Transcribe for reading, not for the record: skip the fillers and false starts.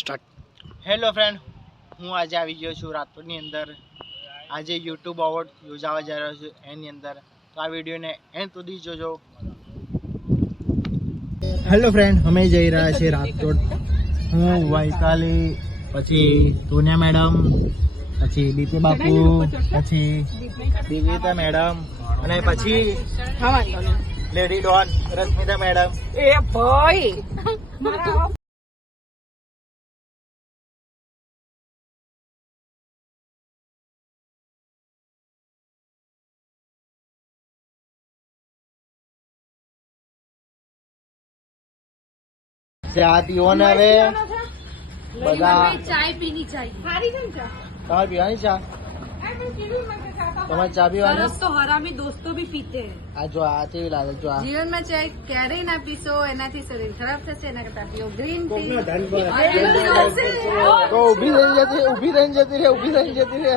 Start. Hello friend, હું આજે આવી ગયો છું રાજકોટની અંદર. આજે યુટ્યુબ અવોર્ડ યોજાવા જઈ રહ્યો છું એની અંદર, તો આ વિડીયોને એન્ડ સુધી જોજો. હેલો ફ્રેન્ડ, અમે જઈ રહ્યા છીએ રાજકોટ. હું વૈશાલી, પછી સોનિયા મેડમ, પછી દીપે બાપુ, પછી દિવ્યતા મેડમ, અને પછી લેડી ડોન રશ્મિતા મેડમ. એ ભાઈ ચા પીવો ને હવે બધા. ચાય પીની ચાય સારી છે ચા તમારે પીવાની ચા? તમારે ચા પીવાની? સરસ તો હરામી દોસ્તો भी पीते हैं. આ જો આ કેવી લાગે? જો આ જીવનમાં ચાય ક્યારેય ના પીશો, એનાથી શરીર ખરાબ થશે. એના કરતા પીઓ ગ્રીન ટી. તો ઊભી રહીને જતી રહે, ઊભી રહીને જતી રહે.